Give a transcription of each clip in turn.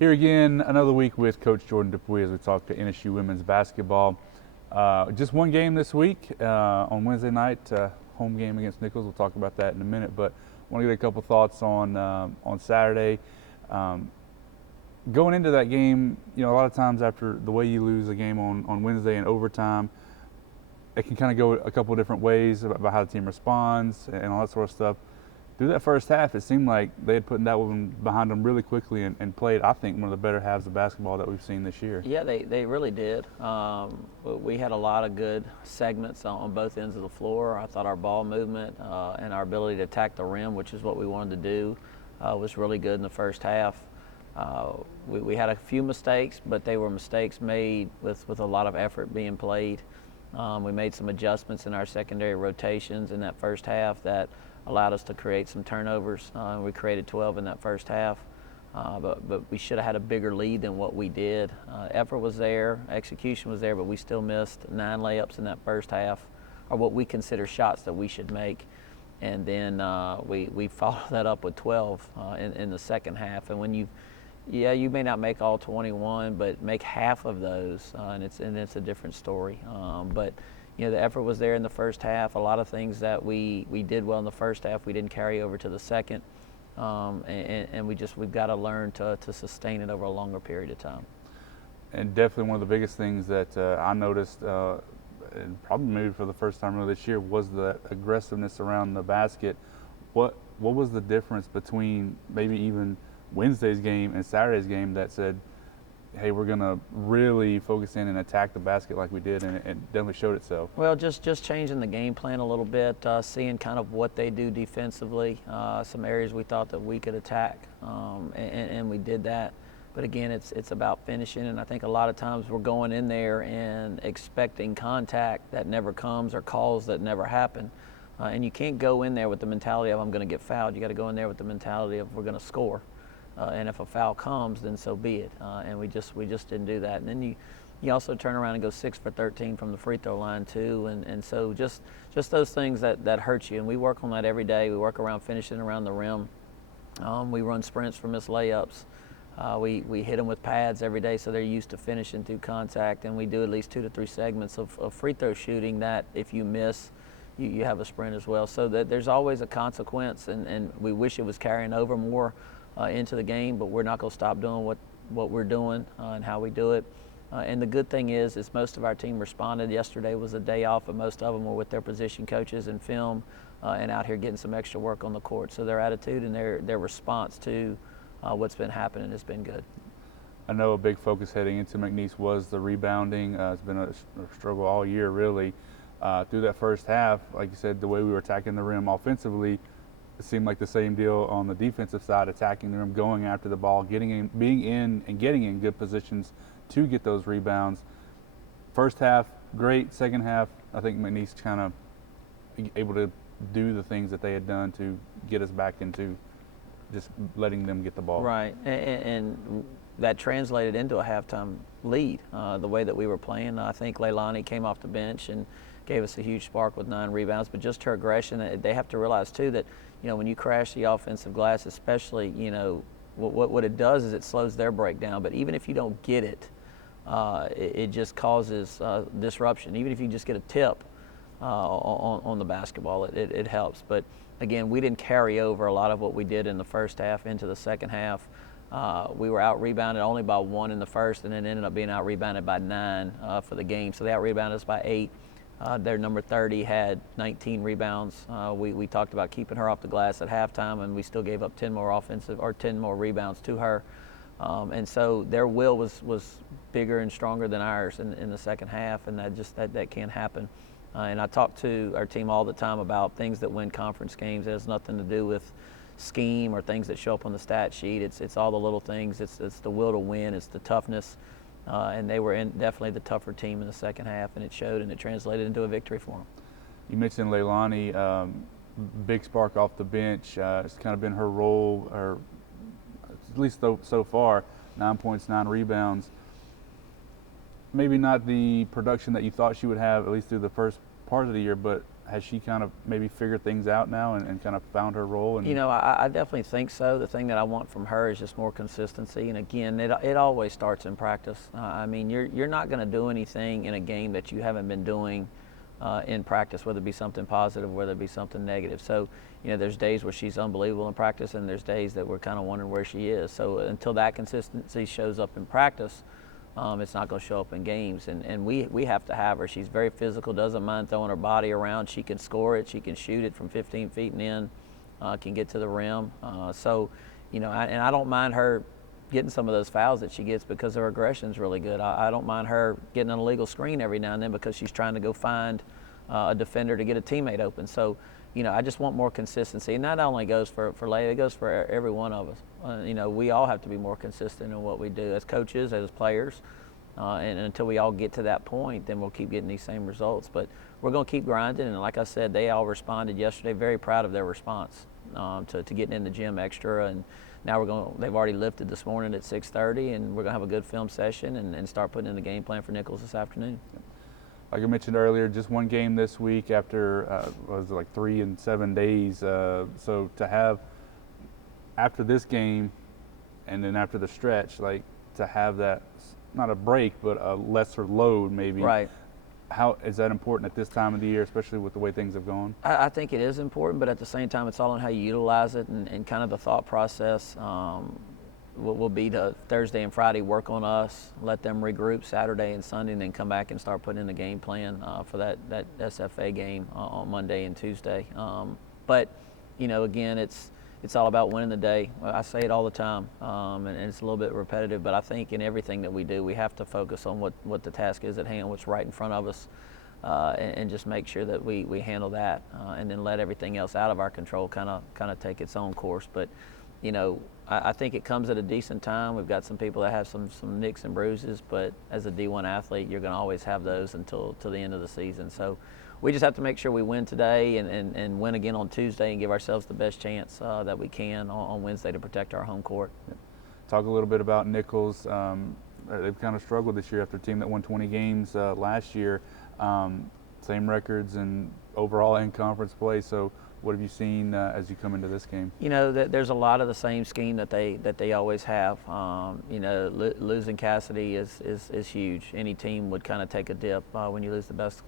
Here again, another week with Coach Jordan Dupuy as we talk to NSU women's basketball. Just one game this week on Wednesday night, home game against Nichols. We'll talk about that in a minute, but I want to get a couple thoughts on Saturday. Going into that game, a lot of times after the way you lose a game on Wednesday in overtime, it can kind of go a couple different ways about how the team responds and all that sort of stuff. Through that first half, it seemed like they had put that one behind them really quickly and played, I think, one of the better halves of basketball that we've seen this year. Yeah, they really did. We had a lot of good segments on both ends of the floor. I thought our ball movement and our ability to attack the rim, which is what we wanted to do, was really good in the first half. We had a few mistakes, but they were mistakes made with a lot of effort being played. We made some adjustments in our secondary rotations in that first half that allowed us to create some turnovers. We created 12 in that first half, but we should have had a bigger lead than what we did. Effort was there, execution was there, but we still missed 9 layups in that first half, or what we consider shots that we should make. And then we followed that up with 12 in the second half. And when you may not make all 21, but make half of those, and it's a different story. But the effort was there in the first half. A lot of things that we did well in the first half, we didn't carry over to the second, and we've got to learn to sustain it over a longer period of time. And definitely one of the biggest things that I noticed, and probably maybe for the first time really this year, was the aggressiveness around the basket. What was the difference between maybe even Wednesday's game and Saturday's game that said, hey, we're going to really focus in and attack the basket like we did, and it definitely showed itself? Well, just changing the game plan a little bit, seeing kind of what they do defensively, some areas we thought that we could attack, and we did that. But again, it's about finishing, and I think a lot of times we're going in there and expecting contact that never comes or calls that never happen. And you can't go in there with the mentality of I'm going to get fouled. You got to go in there with the mentality of we're going to score. And if a foul comes, then so be it. And we just didn't do that. And then you also turn around and go 6 for 13 from the free throw line too. And so just those things that hurt you. And we work on that every day. We work around finishing around the rim. We run sprints for missed layups. We hit them with pads every day, so they're used to finishing through contact. And we do at least 2 to 3 segments of free throw shooting that if you miss, you have a sprint as well. So that there's always a consequence, and we wish it was carrying over more into the game, but we're not going to stop doing what we're doing and how we do it. And the good thing is most of our team responded. Yesterday was a day off, but most of them were with their position coaches and film and out here getting some extra work on the court. So their attitude and their response to what's been happening has been good. I know a big focus heading into McNeese was the rebounding. It's been a struggle all year, really. Through that first half, like you said, the way we were attacking the rim offensively, it seemed like the same deal on the defensive side, attacking the rim, going after the ball, being in and getting in good positions to get those rebounds. First half, great. Second half, I think McNeese kind of able to do the things that they had done to get us back into just letting them get the ball. Right, and that translated into a halftime lead, the way that we were playing. I think Leilani came off the bench and gave us a huge spark with 9 rebounds, but just her aggression, they have to realize too that, when you crash the offensive glass, especially, what it does is it slows their breakdown, but even if you don't get it, it just causes disruption. Even if you just get a tip on the basketball, it helps. But again, we didn't carry over a lot of what we did in the first half into the second half. We were out-rebounded only by 1 in the first, and then ended up being out-rebounded by 9 for the game. So they out-rebounded us by 8. Their number 30 had 19 rebounds. We talked about keeping her off the glass at halftime, and we still gave up 10 more rebounds to her. And so their will was bigger and stronger than ours in the second half, and that can't happen. And I talk to our team all the time about things that win conference games. It has nothing to do with scheme or things that show up on the stat sheet. It's all the little things. It's the will to win. It's the toughness. And they were definitely the tougher team in the second half, and it showed, and it translated into a victory for them. You mentioned Leilani, big spark off the bench. It's kind of been her role, or at least so far, 9 points, 9 rebounds. Maybe not the production that you thought she would have, at least through the first part of the year, but has she kind of maybe figured things out now and kind of found her role? And You know, I definitely think so. The thing that I want from her is just more consistency. And again, it always starts in practice. I mean, you're not going to do anything in a game that you haven't been doing in practice, whether it be something positive, whether it be something negative. So, you know, there's days where she's unbelievable in practice, and there's days that we're kind of wondering where she is. So until that consistency shows up in practice, it's not going to show up in games. And we have to have her. She's very physical, doesn't mind throwing her body around. She can score it. She can shoot it from 15 feet and in, can get to the rim. So, you know, and I don't mind her getting some of those fouls that she gets because her aggression is really good. I don't mind her getting an illegal screen every now and then because she's trying to go find a defender to get a teammate open. So, you know, I just want more consistency. And that only goes for Leia, it goes for every one of us. You know, we all have to be more consistent in what we do as coaches, as players. And until we all get to that point, then we'll keep getting these same results. But we're going to keep grinding. And like I said, they all responded yesterday. Very proud of their response to getting in the gym extra. And now they've already lifted this morning at 6:30, and we're going to have a good film session and start putting in the game plan for Nichols this afternoon. Like I mentioned earlier, just one game this week after was it like 3 and 7 days. So to have after this game and then after the stretch, like to have that, not a break, but a lesser load maybe. Right. How is that important at this time of the year, especially with the way things have gone? I think it is important, but at the same time, it's all on how you utilize it and kind of the thought process. Will be to Thursday and Friday work on us, let them regroup Saturday and Sunday, and then come back and start putting in the game plan for that SFA game on Monday and Tuesday. But, you know, again, it's all about winning the day. I say it all the time, and it's a little bit repetitive, but I think in everything that we do, we have to focus on what the task is at hand, what's right in front of us, and just make sure that we handle that, and then let everything else out of our control kind of take its own course. But, you know, I think it comes at a decent time. We've got some people that have some nicks and bruises, but as a D1 athlete, you're going to always have those until the end of the season. So we just have to make sure we win today and win again on Tuesday and give ourselves the best chance that we can on Wednesday to protect our home court. Talk a little bit about Nichols. They've kind of struggled this year after a team that won 20 games last year. Same records and overall in conference play. So what have you seen as you come into this game? You know, there's a lot of the same scheme that they always have. You know, losing Cassidy is huge. Any team would kind of take a dip when you lose the best,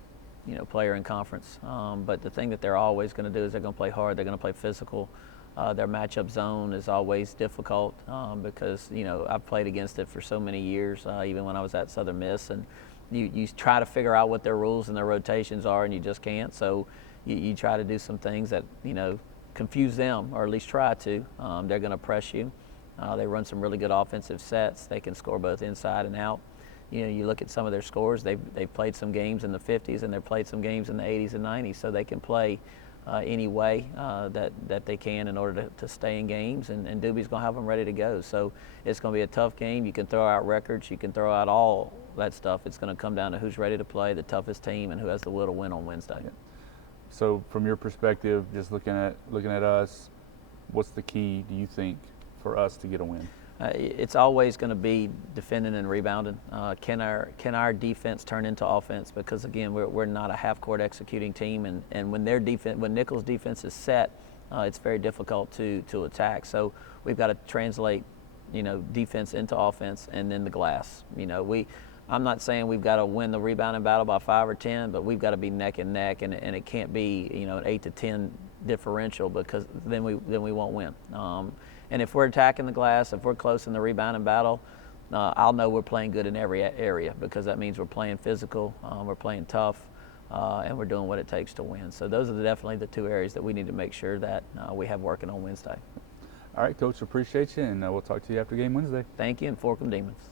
you know, player in conference. But the thing that they're always going to do is they're going to play hard. They're going to play physical. Their matchup zone is always difficult because, you know, I've played against it for so many years, even when I was at Southern Miss, and you try to figure out what their rules and their rotations are, and you just can't. So you try to do some things that, you know, confuse them, or at least try to. They're going to press you. They run some really good offensive sets. They can score both inside and out. You know, you look at some of their scores. They've played some games in the 50s, and they've played some games in the 80s and 90s. So they can play any way that they can in order to stay in games. And Dupuy's going to have them ready to go. So it's going to be a tough game. You can throw out records. You can throw out all that stuff. It's going to come down to who's ready to play, the toughest team, and who has the will to win on Wednesday. Yeah. So from your perspective, just looking at us, what's the key, do you think, for us to get a win? It's always going to be defending and rebounding. Can our defense turn into offense? Because again, we're not a half-court executing team, and when Nichols' defense is set, it's very difficult to attack. So we've got to translate, you know, defense into offense, and then the glass. You know, I'm not saying we've got to win the rebounding battle by 5 or 10, but we've got to be neck and neck, and it can't be, you know, an 8 to 10 differential, because then we won't win. And if we're attacking the glass, if we're close in the rebounding battle, I'll know we're playing good in every area, because that means we're playing physical, we're playing tough, and we're doing what it takes to win. So those are definitely the two areas that we need to make sure that we have working on Wednesday. All right, Coach, appreciate you, and we'll talk to you after game Wednesday. Thank you, and Fork 'em Demons.